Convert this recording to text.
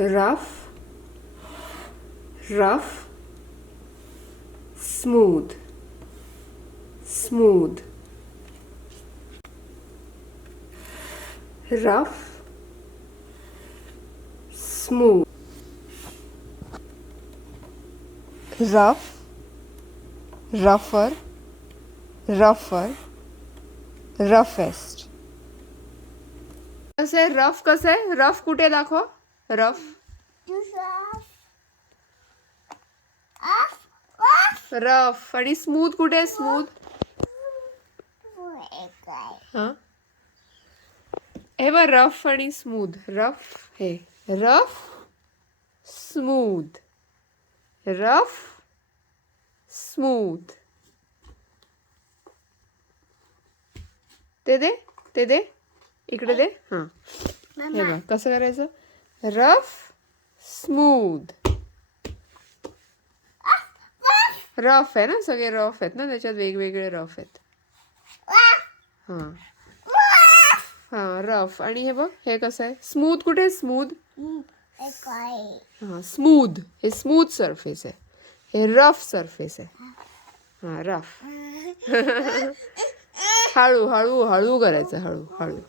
Rough, rough, smooth, smooth, rough, smooth, rough, रफर, रफर, roughest. कसं आहे rough? कसं आहे रफ? कुठे दाखव रफ. रफ. आणि स्मूथ कुठे? स्मूथ हा हे बघ रफ आणि स्मूथ. रफ हे रफ, स्मूथ, रफ, स्मूथ. ते दे, ते दे, इकडे दे. हां हे बघ कसं करायचं. Rough, smooth. रफ आहे ना, सगळे रफ आहेत ना, त्याच्यात वेगवेगळे रफ आहेत. हां हां रफ. आणि हे बघ हे कसं आहे स्मूथ. कुठे स्मूथ? हां स्मूथ हे स्मूथ सरफेस आहे, हे रफ सरफेस आहे. हां रफ. हळू हळू हळू करायचं, हळू हळू.